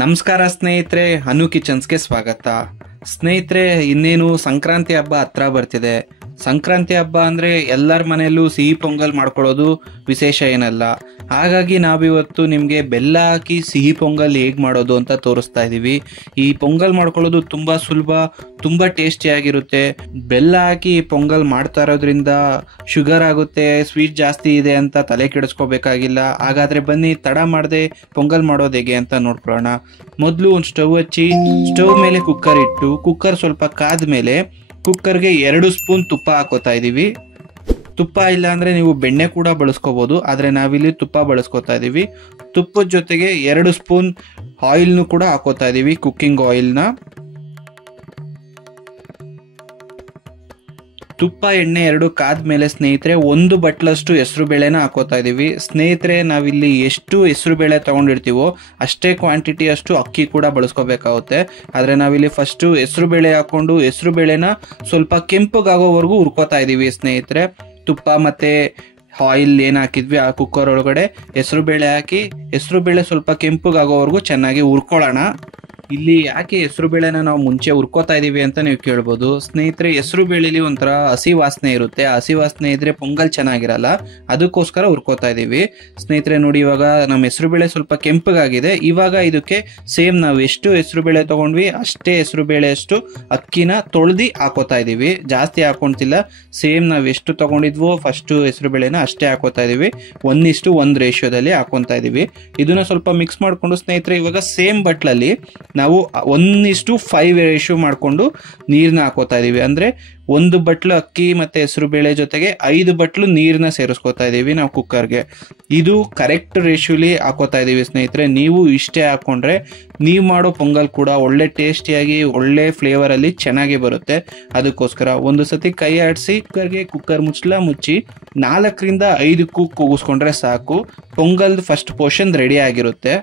ನಮಸ್ಕಾರ ಸ್ನೇಹಿತರೆ, ಅನು ಕಿಚನ್ಸ್ಗೆ ಸ್ವಾಗತ. ಸ್ನೇಹಿತರೆ, ಇನ್ನೇನು ಸಂಕ್ರಾಂತಿ ಹಬ್ಬ ಹತ್ರ ಬರ್ತಿದೆ. ಸಂಕ್ರಾಂತಿ ಹಬ್ಬ ಅಂದ್ರೆ ಎಲ್ಲರ ಮನೆಯಲ್ಲೂ ಸಿಹಿ ಪೊಂಗಲ್ ಮಾಡ್ಕೊಳ್ಳೋದು ವಿಶೇಷ ಏನಲ್ಲ. ಹಾಗಾಗಿ ನಾವಿವತ್ತು ನಿಮಗೆ ಬೆಲ್ಲ ಹಾಕಿ ಸಿಹಿ ಪೊಂಗಲ್ ಹೇಗೆ ಮಾಡೋದು ಅಂತ ತೋರಿಸ್ತಾ ಇದ್ದೀವಿ. ಈ ಪೊಂಗಲ್ ಮಾಡ್ಕೊಳ್ಳೋದು ತುಂಬಾ ಸುಲಭ, ತುಂಬಾ ಟೇಸ್ಟಿಯಾಗಿರುತ್ತೆ. ಬೆಲ್ಲ ಹಾಕಿ ಪೊಂಗಲ್ ಮಾಡ್ತಾ ಇರೋದ್ರಿಂದ ಶುಗರ್ ಆಗುತ್ತೆ, ಸ್ವೀಟ್ ಜಾಸ್ತಿ ಇದೆ ಅಂತ ತಲೆ ಕೆಡಿಸ್ಕೋಬೇಕಾಗಿಲ್ಲ. ಹಾಗಾದ್ರೆ ಬನ್ನಿ, ತಡ ಮಾಡದೆ ಪೊಂಗಲ್ ಮಾಡೋದು ಹೇಗೆ ಅಂತ ನೋಡ್ಕೊಳ್ಳೋಣ. ಮೊದಲು ಒಂದು ಸ್ಟವ್ ಹಚ್ಚಿ, ಸ್ಟವ್ ಮೇಲೆ ಕುಕ್ಕರ್ ಇಟ್ಟು, ಕುಕ್ಕರ್ ಸ್ವಲ್ಪ ಕಾದ ಮೇಲೆ ಕುಕ್ಕರ್ಗೆ 2 ಸ್ಪೂನ್ ತುಪ್ಪ ಹಾಕೋತಾ ಇದೀವಿ. ತುಪ್ಪ ಇಲ್ಲ ಅಂದ್ರೆ ನೀವು ಬೆಣ್ಣೆ ಕೂಡ ಬಳಸ್ಕೋಬಹುದು, ಆದ್ರೆ ನಾವಿಲ್ಲಿ ತುಪ್ಪ ಬಳಸ್ಕೋತಾ ಇದೀವಿ. ತುಪ್ಪದ ಜೊತೆಗೆ 2 ಸ್ಪೂನ್ ಆಯಿಲ್ನು ಕೂಡ ಹಾಕೋತಾ ಇದೀವಿ, ಕುಕ್ಕಿಂಗ್ ಆಯಿಲ್ನ. ತುಪ್ಪ ಎಣ್ಣೆ 2 ಕಾದ್ಮೇಲೆ ಸ್ನೇಹಿತರೆ 1 ಬಟ್ಲಷ್ಟು ಹೆಸರು ಬೇಳೆನ ಹಾಕೋತಾ ಇದೀವಿ. ಸ್ನೇಹಿತರೆ, ನಾವಿಲ್ಲಿ ಎಷ್ಟು ಹೆಸರು ಬೇಳೆ ತಗೊಂಡಿರ್ತೀವೋ ಅಷ್ಟೇ ಕ್ವಾಂಟಿಟಿ ಅಷ್ಟು ಅಕ್ಕಿ ಕೂಡ ಬಳಸ್ಕೋಬೇಕಾಗುತ್ತೆ. ಆದ್ರೆ ನಾವಿಲ್ಲಿ ಫಸ್ಟ್ ಹೆಸರು ಬೇಳೆ ಹಾಕೊಂಡು ಹೆಸರು ಬೇಳೆನ ಸ್ವಲ್ಪ ಕೆಂಪಗಾಗೋವರೆಗೂ ಹುರ್ಕೋತಾ ಇದೀವಿ ಸ್ನೇಹಿತರೆ. ತುಪ್ಪ ಮತ್ತೆ ಆಯಿಲ್ ಏನ್ ಹಾಕಿದ್ವಿ ಆ ಕುಕ್ಕರ್ ಒಳಗಡೆ ಹೆಸರು ಬೇಳೆ ಹಾಕಿ, ಹೆಸರು ಬೇಳೆ ಸ್ವಲ್ಪ ಕೆಂಪಗಾಗೋವರೆಗೂ ಚೆನ್ನಾಗಿ ಹುರ್ಕೊಳ್ಳೋಣ. ಇಲ್ಲಿ ಯಾಕೆ ಹೆಸರು ಬೇಳೆನ ನಾವು ಮುಂಚೆ ಹುರ್ಕೋತಾ ಇದೀವಿ ಅಂತ ನೀವು ಕೇಳ್ಬೋದು. ಸ್ನೇಹಿತರೆ, ಹೆಸರು ಬೇಳೆಲಿ ಒಂಥರ ಹಸಿ ವಾಸನೆ ಇರುತ್ತೆ. ಹಸಿ ವಾಸನೆ ಇದ್ರೆ ಪೊಂಗಲ್ ಚೆನ್ನಾಗಿರಲ್ಲ, ಅದಕ್ಕೋಸ್ಕರ ಹುರ್ಕೋತಾ ಇದೀವಿ. ಸ್ನೇಹಿತರೆ ನೋಡಿ, ಇವಾಗ ನಮ್ಮ ಹೆಸರು ಬೇಳೆ ಸ್ವಲ್ಪ ಕೆಂಪಗಾಗಿದೆ. ಇವಾಗ ಇದಕ್ಕೆ ಸೇಮ್ ನಾವು ಎಷ್ಟು ಹೆಸರು ಬೇಳೆ ತಗೊಂಡ್ವಿ ಅಷ್ಟೇ ಹೆಸರು ಬೇಳೆ ಅಷ್ಟು ಅಕ್ಕಿನ ತೊಳೆದಿ ಹಾಕೋತಾ ಇದೀವಿ. ಜಾಸ್ತಿ ಹಾಕೊಂತಿಲ್ಲ, ಸೇಮ್ ನಾವು ಎಷ್ಟು ತಗೊಂಡಿದ್ವೋ ಫಸ್ಟ್ ಹೆಸರು ಬೇಳೆನ ಅಷ್ಟೇ ಹಾಕೋತಾ ಇದೀವಿ. 1:1 ರೇಷಿಯೋದಲ್ಲಿ ಹಾಕೊಂತಾ ಇದೀವಿ. ಇದನ್ನ ಸ್ವಲ್ಪ ಮಿಕ್ಸ್ ಮಾಡ್ಕೊಂಡು ಸ್ನೇಹಿತರೆ, ಇವಾಗ ಸೇಮ್ ಬಟ್ಲಲ್ಲಿ ನಾವು 1:5 ರೇಷಿಯೋ ಮಾಡ್ಕೊಂಡು ನೀರ್ನ ಹಾಕೋತಾ ಇದೀವಿ. ಅಂದ್ರೆ 1 ಬಟ್ಲು ಅಕ್ಕಿ ಮತ್ತೆ ಹೆಸರು ಬೇಳೆ ಜೊತೆಗೆ 5 ಬಟ್ಲು ನೀರ್ನ ಸೇರಿಸ್ಕೋತಾ ಇದೀವಿ ನಾವು ಕುಕ್ಕರ್ಗೆ. ಇದು ಕರೆಕ್ಟ್ ರೇಷಿಯೋಲಿ ಹಾಕೋತಾ ಇದೀವಿ ಸ್ನೇಹಿತರೆ. ನೀವು ಇಷ್ಟೇ ಹಾಕೊಂಡ್ರೆ ನೀವು ಮಾಡೋ ಪೊಂಗಲ್ ಕೂಡ ಒಳ್ಳೆ ಟೇಸ್ಟಿಯಾಗಿ ಒಳ್ಳೆ ಫ್ಲೇವರ್ ಅಲ್ಲಿ ಚೆನ್ನಾಗಿ ಬರುತ್ತೆ. ಅದಕ್ಕೋಸ್ಕರ ಒಂದು ಸತಿ ಕೈ ಆಡಿಸಿ ಕುಕ್ಕರ್ ಮುಚ್ಚಲ ಮುಚ್ಚಿ 4ರಿಂದ 5 ಕೂಗ್ ಕೂಗಿಸ್ಕೊಂಡ್ರೆ ಸಾಕು, ಪೊಂಗಲ್ ಫಸ್ಟ್ ಪೋರ್ಷನ್ ರೆಡಿ ಆಗಿರುತ್ತೆ.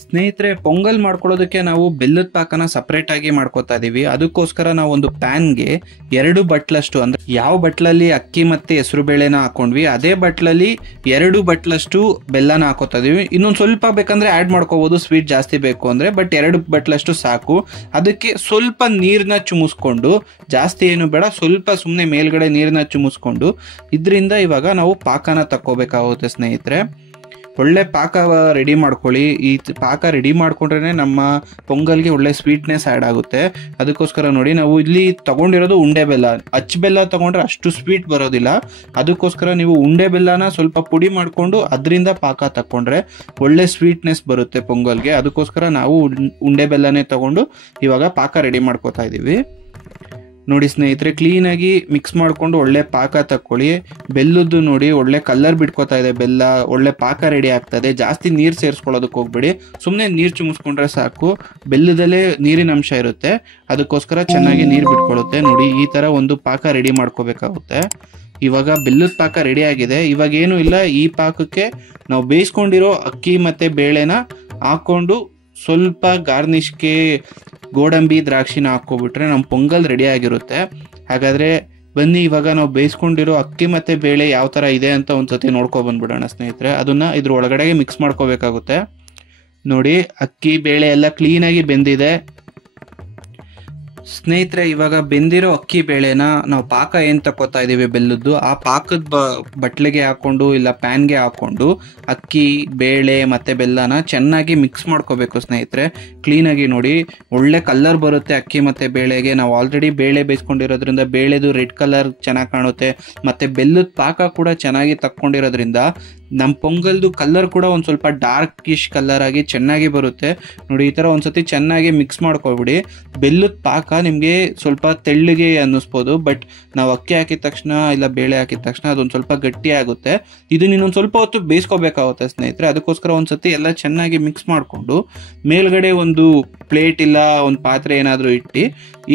ಸ್ನೇಹಿತರೆ, ಪೊಂಗಲ್ ಮಾಡ್ಕೊಳ್ಳೋದಕ್ಕೆ ನಾವು ಬೆಲ್ಲದ ಪಾಕನ ಸಪರೇಟ್ ಆಗಿ ಮಾಡ್ಕೋತಾ ಇದೀವಿ. ಅದಕ್ಕೋಸ್ಕರ ನಾವು ಒಂದು ಪ್ಯಾನ್ಗೆ 2 ಬಟ್ಲಷ್ಟು, ಅಂದ್ರೆ ಯಾವ ಬಟ್ಲಲ್ಲಿ ಅಕ್ಕಿ ಮತ್ತೆ ಹೆಸರು ಬೇಳೆನ ಹಾಕೊಂಡ್ವಿ ಅದೇ ಬಟ್ಲಲ್ಲಿ 2 ಬಟ್ಲಷ್ಟು ಬೆಲ್ಲನ ಹಾಕೋತಾ ಇದೀವಿ. ಇನ್ನೊಂದು ಸ್ವಲ್ಪ ಬೇಕಂದ್ರೆ ಆಡ್ ಮಾಡ್ಕೋಬಹುದು, ಸ್ವೀಟ್ ಜಾಸ್ತಿ ಬೇಕು ಅಂದ್ರೆ, ಬಟ್ 2 ಬಟ್ಲಷ್ಟು ಸಾಕು. ಅದಕ್ಕೆ ಸ್ವಲ್ಪ ನೀರ್ನ ಚುಮಿಸ್ಕೊಂಡು, ಜಾಸ್ತಿ ಏನು ಬೇಡ, ಸ್ವಲ್ಪ ಸುಮ್ಮನೆ ಮೇಲ್ಗಡೆ ನೀರ್ನ ಚುಮಿಸ್ಕೊಂಡು ಇದರಿಂದ ಇವಾಗ ನಾವು ಪಾಕನ ತಕ್ಕೋಬೇಕಾಗುತ್ತೆ ಸ್ನೇಹಿತರೆ. ಒಳ್ಳೆ ಪಾಕ ರೆಡಿ ಮಾಡ್ಕೊಳ್ಳಿ. ಈ ಪಾಕ ರೆಡಿ ಮಾಡ್ಕೊಂಡ್ರೆ ನಮ್ಮ ಪೊಂಗಲ್ಗೆ ಒಳ್ಳೆ ಸ್ವೀಟ್ನೆಸ್ ಆ್ಯಡ್ ಆಗುತ್ತೆ. ಅದಕ್ಕೋಸ್ಕರ ನೋಡಿ, ನಾವು ಇಲ್ಲಿ ತಗೊಂಡಿರೋದು ಉಂಡೆ ಬೆಲ್ಲ. ಅಚ್ಚ ಬೆಲ್ಲ ತಗೊಂಡ್ರೆ ಅಷ್ಟು ಸ್ವೀಟ್ ಬರೋದಿಲ್ಲ. ಅದಕ್ಕೋಸ್ಕರ ನೀವು ಉಂಡೆ ಬೆಲ್ಲನ ಸ್ವಲ್ಪ ಪುಡಿ ಮಾಡಿಕೊಂಡು ಅದರಿಂದ ಪಾಕ ತಕೊಂಡ್ರೆ ಒಳ್ಳೆ ಸ್ವೀಟ್ನೆಸ್ ಬರುತ್ತೆ ಪೊಂಗಲ್ಗೆ. ಅದಕ್ಕೋಸ್ಕರ ನಾವು ಉಂಡೆ ಬೆಲ್ಲನೇ ತಗೊಂಡು ಇವಾಗ ಪಾಕ ರೆಡಿ ಮಾಡ್ಕೋತಾ ಇದ್ದೀವಿ. ನೋಡಿ ಸ್ನೇಹಿತರೆ, ಕ್ಲೀನಾಗಿ ಮಿಕ್ಸ್ ಮಾಡಿಕೊಂಡು ಒಳ್ಳೆ ಪಾಕ ತಕ್ಕೊಳ್ಳಿ. ಬೆಲ್ಲದ್ದು ನೋಡಿ ಒಳ್ಳೆ ಕಲರ್ ಬಿಟ್ಕೋತಾ ಇದೆ ಬೆಲ್ಲ, ಒಳ್ಳೆ ಪಾಕ ರೆಡಿ ಆಗ್ತದೆ. ಜಾಸ್ತಿ ನೀರು ಸೇರಿಸ್ಕೊಳ್ಳೋದಕ್ಕೆ ಹೋಗ್ಬೇಡಿ, ಸುಮ್ಮನೆ ನೀರು ಚುಮಿಸ್ಕೊಂಡ್ರೆ ಸಾಕು. ಬೆಲ್ಲದಲ್ಲೇ ನೀರಿನ ಅಂಶ ಇರುತ್ತೆ, ಅದಕ್ಕೋಸ್ಕರ ಚೆನ್ನಾಗಿ ನೀರು ಬಿಟ್ಕೊಳ್ಳುತ್ತೆ. ನೋಡಿ, ಈ ಥರ ಒಂದು ಪಾಕ ರೆಡಿ ಮಾಡ್ಕೋಬೇಕಾಗುತ್ತೆ. ಇವಾಗ ಬೆಲ್ಲದ ಪಾಕ ರೆಡಿ ಆಗಿದೆ. ಇವಾಗ ಏನು ಇಲ್ಲ, ಈ ಪಾಕಕ್ಕೆ ನಾವು ಬೇಯಿಸ್ಕೊಂಡಿರೋ ಅಕ್ಕಿ ಮತ್ತೆ ಬೇಳೆನ ಹಾಕೊಂಡು ಸ್ವಲ್ಪ ಗಾರ್ನಿಷ್ಗೆ ಗೋಡಂಬಿ ದ್ರಾಕ್ಷಿನ ಹಾಕೋಬಿಟ್ರೆ ನಮ್ಮ ಪೊಂಗಲ್ ರೆಡಿ ಆಗಿರುತ್ತೆ. ಹಾಗಾದ್ರೆ ಬನ್ನಿ, ಇವಾಗ ನಾವು ಬೇಯಿಸ್ಕೊಂಡಿರೋ ಅಕ್ಕಿ ಮತ್ತೆ ಬೇಳೆ ಯಾವ ತರ ಇದೆ ಅಂತ ಒಂದ್ಸತಿ ನೋಡ್ಕೊ ಬಂದ್ಬಿಡೋಣ ಸ್ನೇಹಿತರೆ. ಅದನ್ನ ಇದ್ರ ಒಳಗಡೆಗೆ ಮಿಕ್ಸ್ ಮಾಡ್ಕೋಬೇಕಾಗುತ್ತೆ. ನೋಡಿ, ಅಕ್ಕಿ ಬೇಳೆ ಎಲ್ಲ ಕ್ಲೀನಾಗಿ ಬೆಂದಿದೆ ಸ್ನೇಹಿತರೆ. ಇವಾಗ ಬೆಂದಿರೋ ಅಕ್ಕಿ ಬೇಳೆನ ನಾವು ಪಾಕ ಏನ್ ತಕೋತಾ ಇದೀವಿ ಬೆಲ್ಲದ್ದು, ಆ ಪಾಕದ ಬಟ್ಲಿಗೆ ಹಾಕೊಂಡು ಇಲ್ಲ ಪ್ಯಾನ್ಗೆ ಹಾಕೊಂಡು ಅಕ್ಕಿ ಬೇಳೆ ಮತ್ತೆ ಬೆಲ್ಲನ ಚೆನ್ನಾಗಿ ಮಿಕ್ಸ್ ಮಾಡ್ಕೋಬೇಕು ಸ್ನೇಹಿತರೆ. ಕ್ಲೀನಾಗಿ ನೋಡಿ, ಒಳ್ಳೆ ಕಲರ್ ಬರುತ್ತೆ ಅಕ್ಕಿ ಮತ್ತೆ ಬೇಳೆಗೆ. ನಾವು ಆಲ್ರೆಡಿ ಬೇಳೆ ಬೇಯಿಸ್ಕೊಂಡಿರೋದ್ರಿಂದ ಬೇಳೆದು ರೆಡ್ ಕಲರ್ ಚೆನ್ನಾಗಿ ಕಾಣುತ್ತೆ, ಮತ್ತೆ ಬೆಲ್ಲದ ಪಾಕ ಕೂಡ ಚೆನ್ನಾಗಿ ತಕ್ಕೊಂಡಿರೋದ್ರಿಂದ ನಮ್ಮ ಪೊಂಗಲ್ದು ಕಲರ್ ಕೂಡ ಒಂದು ಸ್ವಲ್ಪ ಡಾರ್ಕಿಶ್ ಕಲರ್ ಆಗಿ ಚೆನ್ನಾಗಿ ಬರುತ್ತೆ. ನೋಡಿ, ಈ ಥರ ಒಂದ್ಸತಿ ಚೆನ್ನಾಗಿ ಮಿಕ್ಸ್ ಮಾಡ್ಕೊಬಿಡಿ. ಬೆಲ್ಲದ ಪಾಕ ನಿಮಗೆ ಸ್ವಲ್ಪ ತೆಳ್ಳಗೆ ಅನ್ನಿಸ್ಬೋದು, ಬಟ್ ನಾವು ಅಕ್ಕಿ ಹಾಕಿದ ತಕ್ಷಣ ಇಲ್ಲ ಬೇಳೆ ಹಾಕಿದ ತಕ್ಷಣ ಅದೊಂದು ಸ್ವಲ್ಪ ಗಟ್ಟಿ ಆಗುತ್ತೆ. ಇದನ್ನ ಇನ್ನೊಂದು ಸ್ವಲ್ಪ ಹೊತ್ತು ಬೇಯಿಸ್ಕೋಬೇಕಾಗುತ್ತೆ ಸ್ನೇಹಿತರೆ. ಅದಕ್ಕೋಸ್ಕರ ಒಂದ್ಸತಿ ಎಲ್ಲ ಚೆನ್ನಾಗಿ ಮಿಕ್ಸ್ ಮಾಡಿಕೊಂಡು ಮೇಲ್ಗಡೆ ಒಂದು ಪ್ಲೇಟ್ ಇಲ್ಲ ಒಂದು ಪಾತ್ರೆ ಏನಾದರೂ ಇಟ್ಟು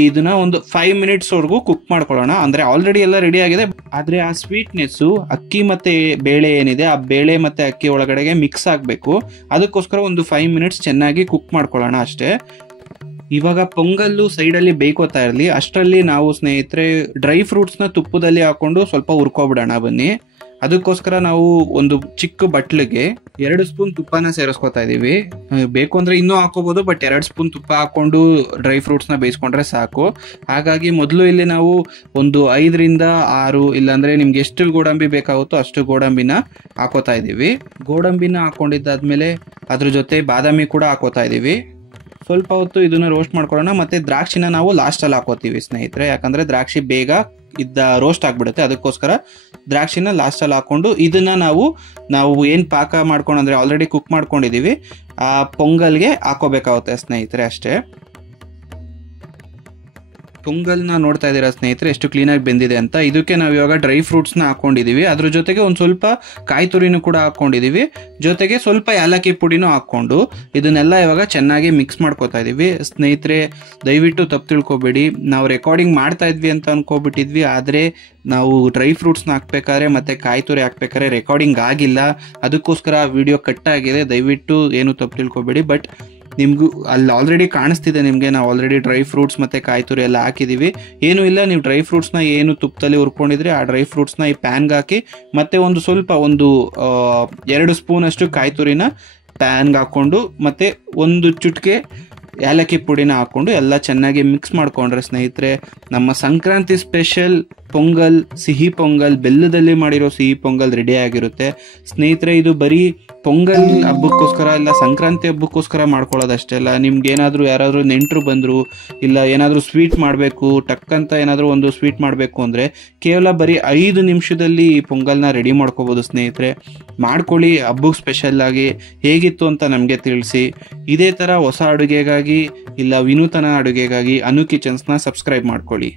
ಇದನ್ನ ಒಂದು 5 ಮಿನಿಟ್ಸ್ವರೆಗೂ ಕುಕ್ ಮಾಡ್ಕೊಳ್ಳೋಣ. ಅಂದ್ರೆ ಆಲ್ರೆಡಿ ಎಲ್ಲ ರೆಡಿ ಆಗಿದೆ, ಆದ್ರೆ ಆ ಸ್ವೀಟ್ನೆಸ್ಸು ಅಕ್ಕಿ ಮತ್ತೆ ಬೇಳೆ ಏನಿದೆ ಆ ಬೇಳೆ ಮತ್ತೆ ಅಕ್ಕಿ ಒಳಗಡೆಗೆ ಮಿಕ್ಸ್ ಆಗಬೇಕು. ಅದಕ್ಕೋಸ್ಕರ ಒಂದು 5 ಮಿನಿಟ್ಸ್ ಚೆನ್ನಾಗಿ ಕುಕ್ ಮಾಡ್ಕೊಳ್ಳೋಣ ಅಷ್ಟೇ. ಇವಾಗ ಪೊಂಗಲ್ಲು ಸೈಡಲ್ಲಿ ಬೇಯ್ಕೋತಾ ಇರಲಿ, ಅಷ್ಟರಲ್ಲಿ ನಾವು ಸ್ನೇಹಿತರೆ ಡ್ರೈ ಫ್ರೂಟ್ಸ್ನ ತುಪ್ಪದಲ್ಲಿ ಹಾಕೊಂಡು ಸ್ವಲ್ಪ ಹುರ್ಕೊಬಿಡೋಣ ಬನ್ನಿ. ಅದಕ್ಕೋಸ್ಕರ ನಾವು ಒಂದು ಚಿಕ್ಕ ಬಟ್ಲಿಗೆ 2 ಸ್ಪೂನ್ ತುಪ್ಪನ ಸೇರಿಸ್ಕೊತಾ ಇದೀವಿ. ಬೇಕು ಅಂದ್ರೆ ಇನ್ನೂ ಹಾಕೋಬಹುದು, ಬಟ್ 2 ಸ್ಪೂನ್ ತುಪ್ಪ ಹಾಕೊಂಡು ಡ್ರೈ ಫ್ರೂಟ್ಸ್ನ ಬೇಯಿಸ್ಕೊಂಡ್ರೆ ಸಾಕು. ಹಾಗಾಗಿ ಮೊದಲು ಇಲ್ಲಿ ನಾವು ಒಂದು 5ರಿಂದ 6 ಇಲ್ಲಾಂದ್ರೆ ನಿಮ್ಗೆ ಎಷ್ಟು ಗೋಡಂಬಿ ಬೇಕಾಗುತ್ತೋ ಅಷ್ಟು ಗೋಡಂಬಿನ ಹಾಕೋತಾ ಇದೀವಿ. ಗೋಡಂಬಿನ ಹಾಕೊಂಡಿದ್ದಾದ್ಮೇಲೆ ಅದ್ರ ಜೊತೆ ಬಾದಾಮಿ ಕೂಡ ಹಾಕೋತಾ ಇದೀವಿ. ಸ್ವಲ್ಪ ಹೊತ್ತು ಇದನ್ನ ರೋಸ್ಟ್ ಮಾಡ್ಕೊಳ್ಳೋಣ. ಮತ್ತೆ ದ್ರಾಕ್ಷಿನ ನಾವು ಲಾಸ್ಟಲ್ಲಿ ಹಾಕೋತೀವಿ ಸ್ನೇಹಿತರೆ, ಯಾಕಂದ್ರೆ ದ್ರಾಕ್ಷಿ ಬೇಗ ರೋಸ್ಟ್ ಆಗ್ಬಿಡುತ್ತೆ. ಅದಕ್ಕೋಸ್ಕರ ದ್ರಾಕ್ಷಿನ ಲಾಸ್ಟಲ್ಲಿ ಹಾಕೊಂಡು ಇದನ್ನ ನಾವು ಏನ್ ಪಾಕ ಮಾಡ್ಕೊಂಡು ಅಂದ್ರೆ ಆಲ್ರೆಡಿ ಕುಕ್ ಮಾಡ್ಕೊಂಡಿದೀವಿ ಆ ಪೊಂಗಲ್ಗೆ ಹಾಕೋಬೇಕಾಗುತ್ತೆ ಸ್ನೇಹಿತರೆ ಅಷ್ಟೇ. ಪೊಂಗಲ್ನ ನೋಡ್ತಾ ಇದ್ದೀರಾ ಸ್ನೇಹಿತರೆ ಎಷ್ಟು ಕ್ಲೀನಾಗಿ ಬೆಂದಿದೆ ಅಂತ. ಇದಕ್ಕೆ ನಾವು ಇವಾಗ ಡ್ರೈ ಫ್ರೂಟ್ಸ್ನ ಹಾಕೊಂಡಿದೀವಿ, ಅದ್ರ ಜೊತೆಗೆ ಒಂದು ಸ್ವಲ್ಪ ಕಾಯಿ ತುರಿನೂ ಕೂಡ ಹಾಕೊಂಡಿದೀವಿ, ಜೊತೆಗೆ ಸ್ವಲ್ಪ ಏಲಕ್ಕಿ ಪುಡಿನೂ ಹಾಕೊಂಡು ಇದನ್ನೆಲ್ಲ ಇವಾಗ ಚೆನ್ನಾಗಿ ಮಿಕ್ಸ್ ಮಾಡ್ಕೋತಾ ಇದೀವಿ. ಸ್ನೇಹಿತರೆ ದಯವಿಟ್ಟು ತಪ್ಪು ತಿಳ್ಕೊಬೇಡಿ, ನಾವು ರೆಕಾರ್ಡಿಂಗ್ ಮಾಡ್ತಾ ಇದ್ವಿ ಅಂತ ಅನ್ಕೋಬಿಟ್ಟಿದ್ವಿ, ಆದರೆ ನಾವು ಡ್ರೈ ಫ್ರೂಟ್ಸ್ನ ಹಾಕ್ಬೇಕಾದ್ರೆ ಮತ್ತೆ ಕಾಯಿ ತುರಿ ಹಾಕ್ಬೇಕಾದ್ರೆ ರೆಕಾರ್ಡಿಂಗ್ ಆಗಿಲ್ಲ, ಅದಕ್ಕೋಸ್ಕರ ವಿಡಿಯೋ ಕಟ್ ಆಗಿದೆ. ದಯವಿಟ್ಟು ಏನು ತಪ್ಪು ತಿಳ್ಕೊಬೇಡಿ. ಬಟ್ ನಿಮಗೂ ಅಲ್ಲಿ ಆಲ್ರೆಡಿ ಕಾಣಿಸ್ತಿದೆ ನಿಮಗೆ, ನಾವು ಆಲ್ರೆಡಿ ಡ್ರೈ ಫ್ರೂಟ್ಸ್ ಮತ್ತು ಕಾಯಿ ತುರಿ ಎಲ್ಲ ಹಾಕಿದ್ದೀವಿ. ಏನೂ ಇಲ್ಲ, ನೀವು ಡ್ರೈ ಫ್ರೂಟ್ಸ್ನ ಏನು ತುಪ್ಪದಲ್ಲಿ ಹುರ್ಕೊಂಡಿದ್ರೆ ಆ ಡ್ರೈ ಫ್ರೂಟ್ಸ್ನ ಈ ಪ್ಯಾನ್ಗೆ ಹಾಕಿ ಮತ್ತು ಒಂದು 2 ಸ್ಪೂನಷ್ಟು ಕಾಯಿ ತುರಿನ ಪ್ಯಾನ್ಗೆ ಹಾಕ್ಕೊಂಡು ಮತ್ತು ಒಂದು ಚುಟ್ಕೆ ಏಲಕ್ಕಿ ಪುಡಿನ ಹಾಕ್ಕೊಂಡು ಎಲ್ಲ ಚೆನ್ನಾಗಿ ಮಿಕ್ಸ್ ಮಾಡ್ಕೊಂಡ್ರೆ ಸ್ನೇಹಿತರೆ ನಮ್ಮ ಸಂಕ್ರಾಂತಿ ಸ್ಪೆಷಲ್ ಪೊಂಗಲ್, ಸಿಹಿ ಪೊಂಗಲ್, ಬೆಲ್ಲದಲ್ಲಿ ಮಾಡಿರೋ ಸಿಹಿ ಪೊಂಗಲ್ ರೆಡಿ ಆಗಿರುತ್ತೆ ಸ್ನೇಹಿತರೆ. ಇದು ಬರೀ ಪೊಂಗಲ್ ಹಬ್ಬಕ್ಕೋಸ್ಕರ ಇಲ್ಲ, ಸಂಕ್ರಾಂತಿ ಹಬ್ಬಕ್ಕೋಸ್ಕರ ಮಾಡ್ಕೊಳ್ಳೋದಷ್ಟೇ ಅಲ್ಲ. ನಿಮ್ಗೆ ಯಾರಾದರೂ ನೆಂಟರು ಬಂದರು, ಇಲ್ಲ ಏನಾದರೂ ಸ್ವೀಟ್ ಮಾಡಬೇಕು, ಟಕ್ಕಂತ ಏನಾದರೂ ಒಂದು ಸ್ವೀಟ್ ಮಾಡಬೇಕು ಅಂದರೆ ಕೇವಲ ಬರೀ 5 ನಿಮಿಷದಲ್ಲಿ ಈ ಪೊಂಗಲ್ನ ರೆಡಿ ಮಾಡ್ಕೋಬೋದು ಸ್ನೇಹಿತರೆ. ಮಾಡ್ಕೊಳ್ಳಿ, ಹಬ್ಬಕ್ಕೆ ಸ್ಪೆಷಲ್ ಆಗಿ. ಹೇಗಿತ್ತು ಅಂತ ನಮಗೆ ತಿಳಿಸಿ. ಇದೇ ಥರ ಹೊಸ ಅಡುಗೆಗಾಗಿ ಇಲ್ಲ ವಿನೂತನ ಅಡುಗೆಗಾಗಿ ಅನು ಕಿಚನ್ಸ್ನ ಸಬ್ಸ್ಕ್ರೈಬ್ ಮಾಡ್ಕೊಳ್ಳಿ.